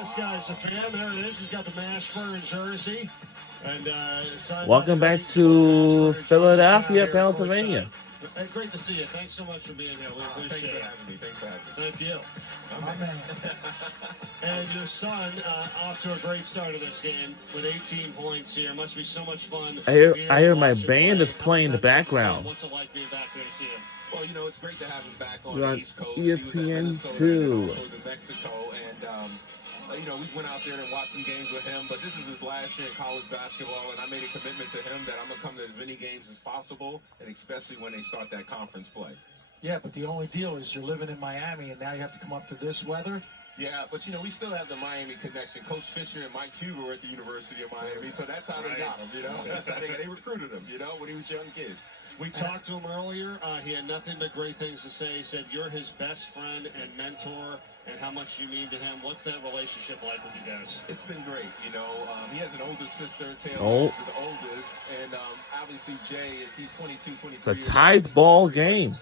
This guy's a fan. There it is. He's got the Mashburn jersey. And welcome back to Philadelphia, Pennsylvania. Hey, great to see you. Thanks so much for being here. We appreciate it. Thanks for having me. Thank you. And your son off to a great start of this game with 18 points here. Must be so much fun. I hear my band is playing in the background. What's it like being back here to see him? Well, you know, it's great to have him back on You're the on East Coast. ESPN too. Also New Mexico, and you know, we went out there and watched some games with him. But this is his last year in college basketball, and I made a commitment to him that I'm gonna come to as many games as possible, and especially when they start that conference play. Yeah, but the only deal is you're living in Miami, and now you have to come up to this weather. Yeah, but you know, we still have the Miami connection. Coach Fisher and Mike Huber were at the University of Miami, so that's how they got him. You know, that's how they recruited him. You know, when he was a young kid. We talked to him earlier. He had nothing but great things to say. He said, you're his best friend and mentor, and how much you mean to him. What's that relationship like with you guys? It's been great. You know, he has an older sister, Taylor is the oldest. And obviously, Jay, he's 22, 23 It's a tight ball game.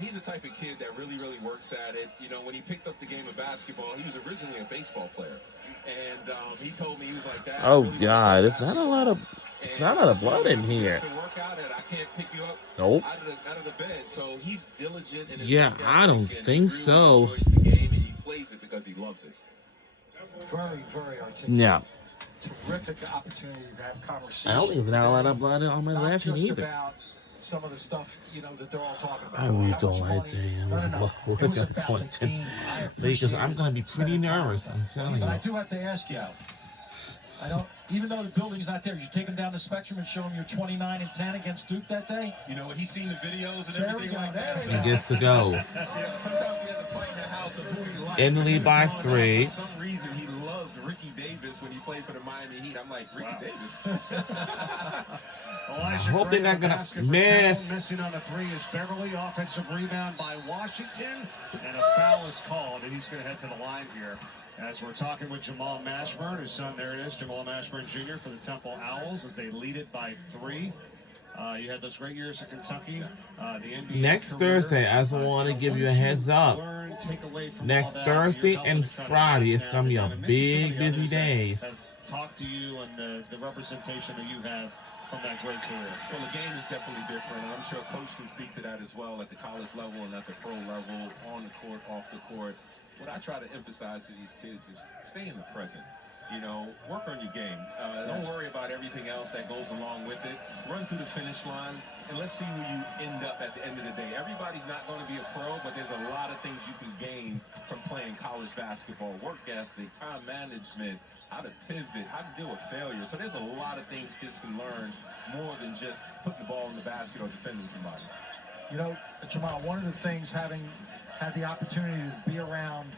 He's the type of kid that really, really works at it. You know, when he picked up the game of basketball, he was originally a baseball player. And he told me, he was like, Dad, Oh, really God. It's not a lot of blood in here. I can't pick you up Nope. out of the bed. So he's diligent in his Yeah, work I don't ethic, and think he really so. enjoys the game, and he plays it because he loves it. Very, very articulate. Yeah. Terrific opportunity to have conversations. I don't think there's not a lot of blood on my Not left hand just either. about some of the stuff, you know, that they're all talking about. I really How don't much like money. that. No. What It was I about want the to- team. I Because appreciate I'm going to be pretty spending time nervous, with I'm them. telling But I you. do have to ask you, I don't, even though the building's not there, you take them down the spectrum and show them you're 29 and 10 against Duke that day? You know, he's seen the videos and There we everything go, like there that. we He gets to go. Yeah, sometimes we have to fight in the house of who we like. In the lead by 3. For some reason, he loved Ricky Davis when he played for the Miami Heat. I'm like, Ricky Davis? I hope they're not gonna miss. Missing on the three is Beverly. Offensive rebound by Washington. And a foul is called, and he's going to head to the line here. As we're talking with Jamal Mashburn, his son, there it is, Jamal Mashburn Jr. for the Temple Owls as they lead it by 3. You had those great years at Kentucky. The NBA Next career. Thursday, I just want to give you a heads up. Learn, take away from Next all that. Thursday You're helping and to try to Friday, pass it's going to be down a and maybe some of big, the busy others that days. have talked to you and the representation that you have from that great career. Well, the game is definitely different, and I'm sure Coach can speak to that as well at the college level and at the pro level, on the court, off the court. What I try to emphasize to these kids is stay in the present. You know, work on your game. Don't worry about everything else that goes along with it. Run through the finish line, and let's see where you end up at the end of the day. Everybody's not going to be a pro, but there's a lot of things you can gain from playing college basketball. Work ethic, time management, how to pivot, how to deal with failure. So there's a lot of things kids can learn more than just putting the ball in the basket or defending somebody. You know, Jamal, one of the things, having had the opportunity to be around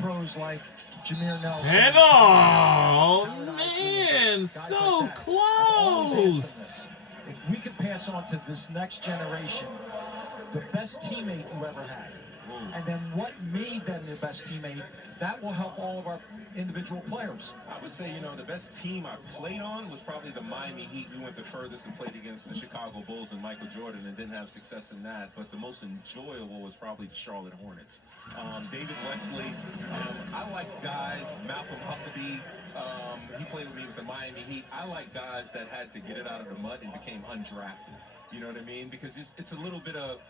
pros like Jameer Nelson. And oh, man, guys so like that. I've always asked them close. this. If we could pass on to this next generation the best teammate you ever had, and then what made them the best teammate, that will help all of our individual players. I would say, you know, the best team I played on was probably the Miami Heat. We went the furthest and played against the Chicago Bulls and Michael Jordan and didn't have success in that. But the most enjoyable was probably the Charlotte Hornets. David Wesley, I liked guys, Malcolm Huckabee, he played with me with the Miami Heat. I like guys that had to get it out of the mud and became undrafted. You know what I mean? Because it's a little bit of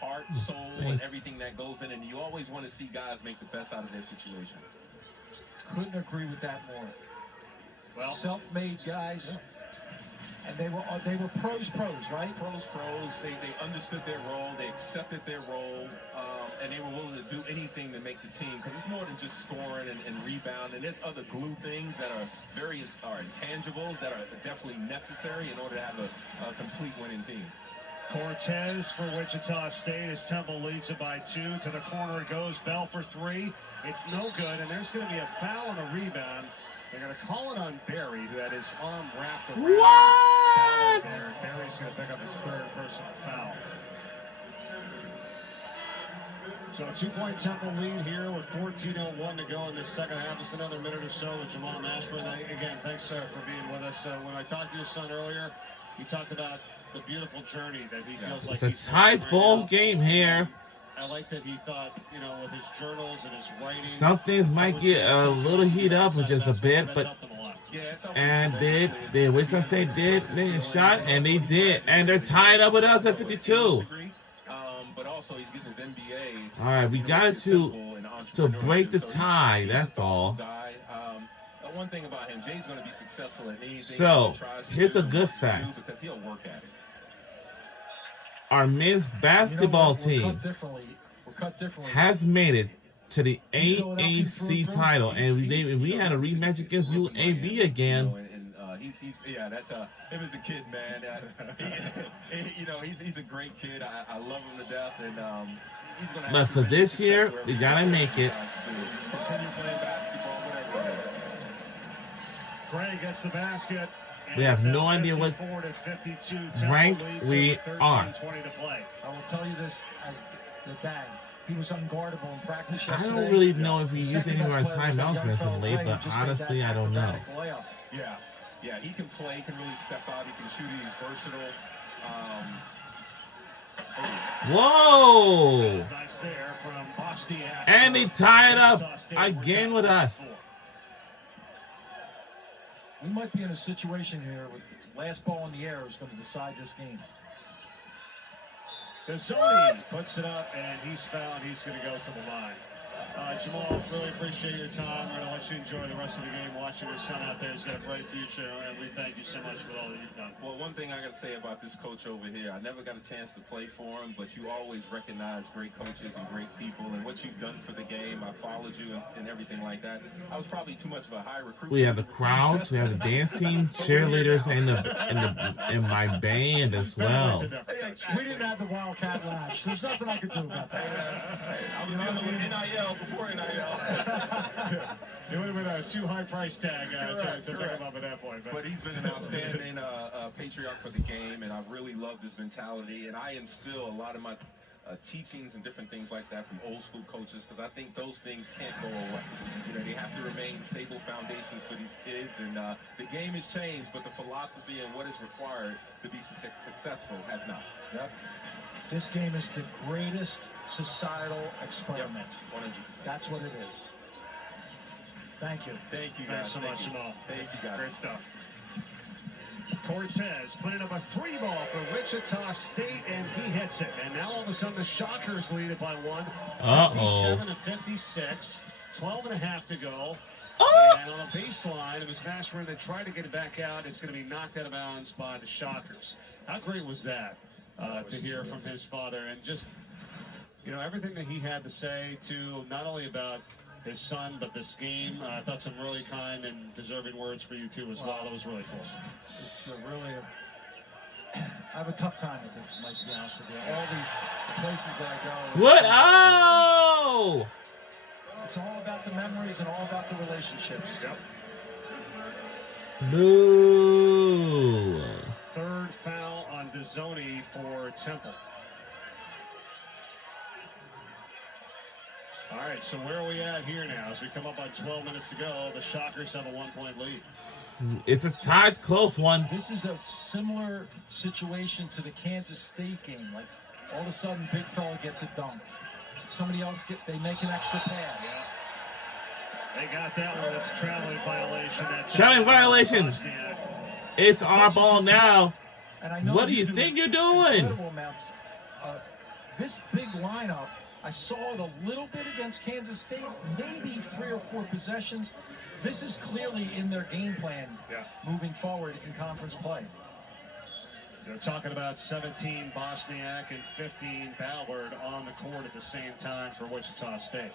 heart, soul, and everything that goes in, and you always want to see guys make the best out of their situation. Couldn't agree with that more. Well, Self-made guys, and they were pros, right? Pros, they understood their role, they accepted their role, and they were willing to do anything to make the team, because it's more than just scoring and rebound, and there's other glue things that are intangibles that are definitely necessary in order to have a complete winning team. Cortez for Wichita State as Temple leads it by 2. To the corner it goes. Bell for 3. It's no good, and there's going to be a foul on the rebound. They're going to call it on Barry, who had his arm wrapped around. What? Barry's going to pick up his 3rd personal foul. So a 2-point Temple lead here with 14:01 to go in this second half. Just another minute or so with Jamal Mashburn. Again, thanks for being with us. When I talked to your son earlier, he talked about the beautiful journey that he feels like It's a tight ball game here. I like that he thought, with his journals and his writing. Some things might get a little heat up with just a bit, but and Wichita State did make a shot, and they did, and they're tied up with us at 52. But also he's getting his MBA. All right, we got to break the tie. That's all. One thing about him, Jay's going to be successful at anything. So here's a good fact. Because he'll work at it. Our men's basketball team has made it to the AAC title, and we had a rematch against UAB again. He's him as a kid, man. He's a great kid. I love him to death, and he's going to. But for this year, we gotta make it. Continue playing basketball, whatever it is. Gray gets the basket. We have no idea what rank we are. I will tell you this as the dad. He was unguardable in practice yesterday. I don't really know if we used any of our timeouts recently, but honestly, I don't know. Yeah, he can play, he can really step out, he can shoot, he's versatile. Whoa! Nice there from Bosniak. And he tied up again with us. We might be in a situation here with the last ball in the air is going to decide this game. Gazzoni puts it up, and he's fouled. He's going to go to the line. Jamal, really appreciate your time. We're going to let you enjoy the rest of the game. Watching your son out there. He's got a bright future, and we thank you so much for all that you've done. Well, one thing I got to say about this coach over here, I never got a chance to play for him, but you always recognize great coaches and great people, and what you've done for the game. I followed you and everything like that. I was probably too much of a high recruit. We have the crowds, we have the dance team, cheerleaders, and my band as well. We didn't have the Wildcat Lodge. There's nothing I could do about that. I was dealing with NIL before NIL. It would have been a too high price tag to pick him up at that point. But he's been an outstanding patriarch for the game, and I really love his mentality. And I instill a lot of my teachings and different things like that from old school coaches, because I think those things can't go away. They have to remain stable foundations for these kids. And the game has changed, but the philosophy and what is required to be successful has not. Yep. This game is the greatest societal experiment. Yep. 100%. That's what it is. Thank you. Thank you, Thanks guys. so much, Jamal. Thank you, guys. Great stuff. Cortez putting up a 3-ball for Wichita State, and he hits it. And now all of a sudden the Shockers lead it by one. 57-56. 12.5 to go. And on the baseline, it was Mashburn that tried to get it back out. It's going to be knocked out of bounds by the Shockers. How great was that to hear from his father, and just everything that he had to say to not only about his son but this game. I thought some really kind and deserving words for you too as well. That was really cool. It's really I have a tough time with it, Mike, to be honest with you. All the places that I go. What? Oh! It's all about the memories and all about the relationships. Yep. Boo! Third foul on Gazzoni for Temple. All right, so where are we at here now? As we come up on 12 minutes to go, the Shockers have a 1-point lead. It's a tied, close one. This is a similar situation to the Kansas State game. Like, all of a sudden, big fella gets a dunk. Somebody else they make an extra pass. Yeah. They got that one. That's a traveling violation. Traveling violation. It's our ball now. And I know what do you think you're doing? This big lineup, I saw it a little bit against Kansas State, maybe 3 or 4 possessions. This is clearly in their game plan moving forward in conference play. They're talking about 17 Bosniak and 15 Ballard on the court at the same time for Wichita State.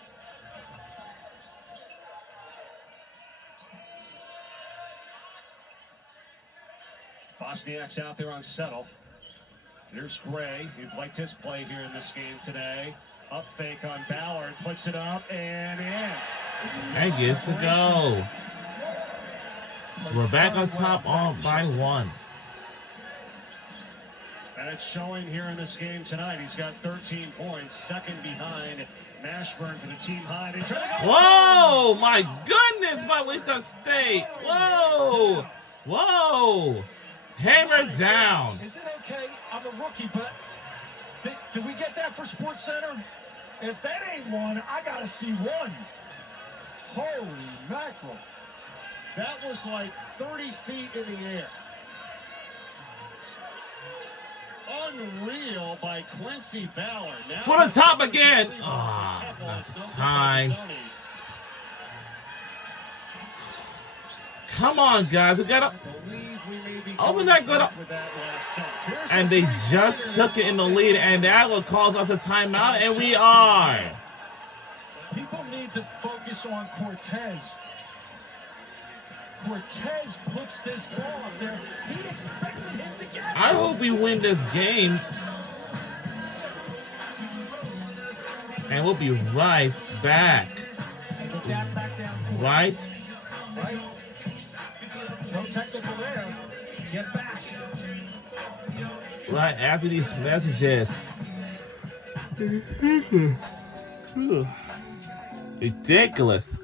Bosniak's out there on settle. Here's Gray. You've liked his play here in this game today. Up fake on Ballard, puts it up and in. And gets to go. We're back on top by 1. And it's showing here in this game tonight. He's got 13 points, second behind Mashburn for the team high. Whoa! My goodness, by Wichita State. Whoa! Whoa! Hammer down. Is it okay? I'm a rookie, but did we get that for Sports Center? If that ain't one, I gotta see one. Holy mackerel. That was like 30 feet in the air. Unreal by Quincy Ballard. Now For the top again. Not this time. Come on, guys. We gotta. Open that good up. And they just took it in the lead, and that will cause us a timeout, and we are. People need to focus on Cortez. Cortez puts this ball up there. He expected him to get it. I hope we win this game. And we'll be right back. And get that back down court. Right? Right? No technical there. Get back. Right after these messages. Ridiculous.